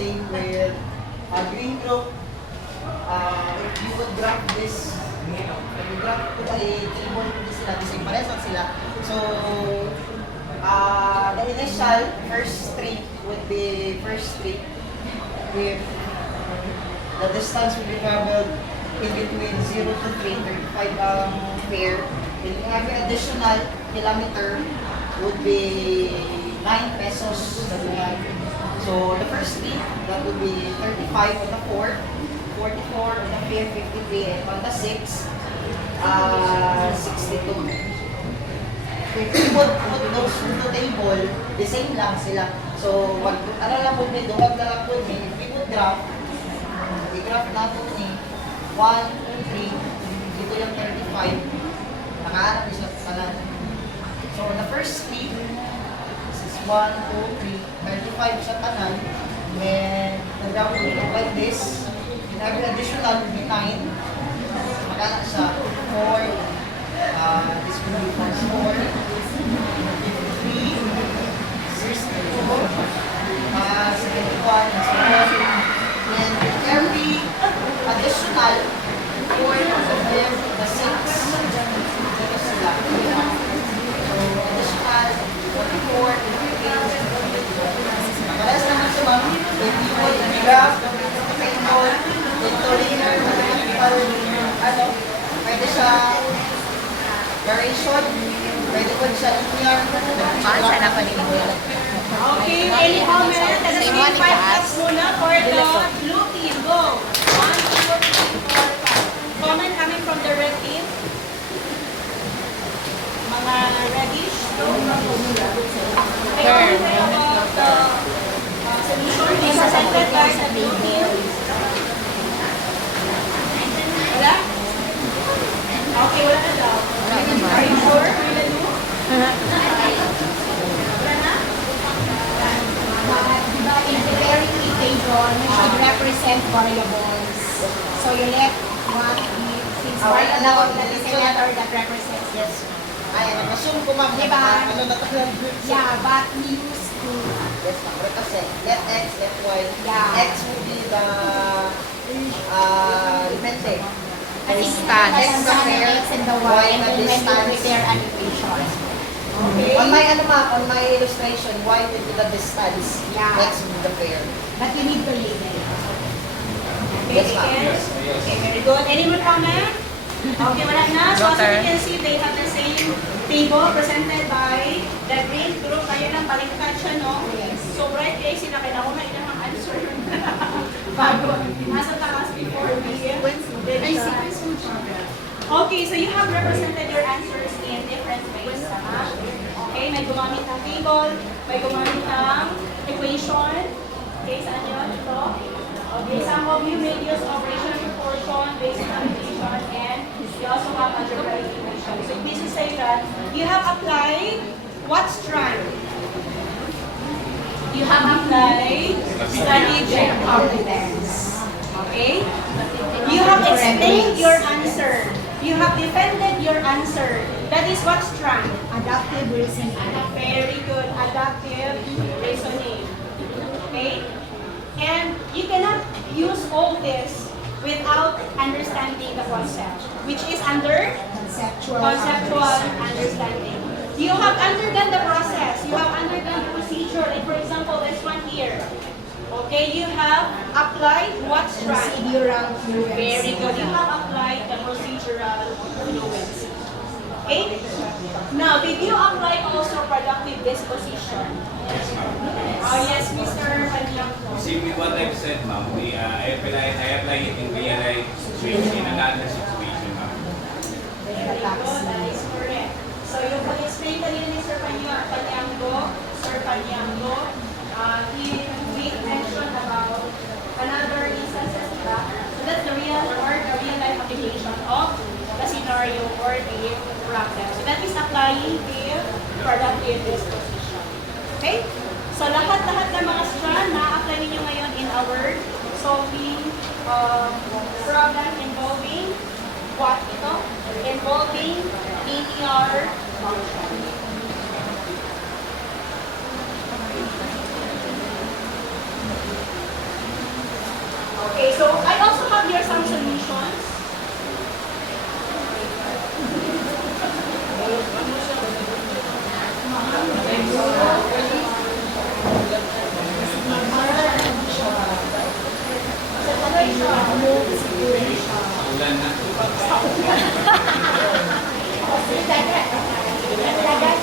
same with green group. If you would graph this, if you graph to a table, the same pares lang sila. So, the initial first street would be first street with the distance will be traveled in between 0 to 3, 35 pair. And every additional kilometer would be 9 pesos. So the first street, that would be 35 on the 4, 44 on the 5, 53, and on the 6, 62. If you would put those into table, the same lang sila. So, ano lang po may duwag na lang po if we would graph, i-graph natin ni 1, 2, 3, dito yung 35, nakaharap niya sa kanan. So, the first street, this is 1, 2, 3, 35 sa kanan, and nag-graph will look like this. And every additional will be 9, makanak siya 4, this will be 4, 3, 61, and so on. And every additional 4 of them, the 6, dito sila. So, additional 44, 58. Makalas naman siya ma'am, if you would graph the table, into linear, mathematical, pwede siya variation, pwede po siya linear, Okay, any comment? Let us make 5 claps muna for the blue team. Go! 1, 2, 3, 4, 5. Comment coming from the red team. Mga reddish. Go! Okay, comment kayo about the solution presented by the blue team. Wala? Okay, wala na daw. Are you sure? In preparing the table, you should represent variables. So you let what since variable that is a letter that represents. Yes. Ayan, assume ko ma'am, Diba? ano na talaga? Yeah, but we used to. Yes, ma'am. Kasi, let X, let Y. Yeah. X will be the mente. Kasi X the pair, X and the Y, Y and na then when you distance. prepare an equation. Okay. On my ano ma'am, on my illustration, Y will be the distance. Yeah. X will be the pair. But you need to label it. Okay, Yes, ma'am. yes. Okay, very good. Any more comment? Okay, wala na. So as you can see, they have the same table presented by the green group. Kaya lang baliktad siya, no? Yes. So right guys, sila kaya ako na ilang answer. Bago. Nasa taas before we Okay, so you have represented your answers in different ways. Okay, may gumamit ng table, may gumamit ng equation. Okay, saan yun? Ito. Okay, some of you made use of ratio proportion, basic equation, and you also have algebraic equation. So this is say that you have applied what strand? You have applied strategic competence. Okay? You have explained your answer. You have defended your answer. That is what strand? Adaptive reasoning. Very good. Adaptive reasoning. Okay? And you cannot use all this without understanding the concept, which is under Conceptual understanding. You have undergone the process. You have undergone the procedure. Like for example, this one here. Okay, you have applied what strand? Procedural fluency. Very good. You have applied the procedural fluency. Okay? Now, did you apply also productive disposition? Oh, yes, Mr. Panyang. See, with what I've said, ma'am, I apply it in real life situation, in another situation, ma'am. Very good. That is correct. So, yung pag-explain kanina ni Sir Panyango, he mentioned about another instances, diba? So, that's the real life application of the scenario or the problem. So, that is applying the productive disposition. Okay? So, lahat-lahat ng mga strand na-apply ninyo ngayon in our solving problem involving what ito? Involving linear function. So I also have here some solutions. Ulan na.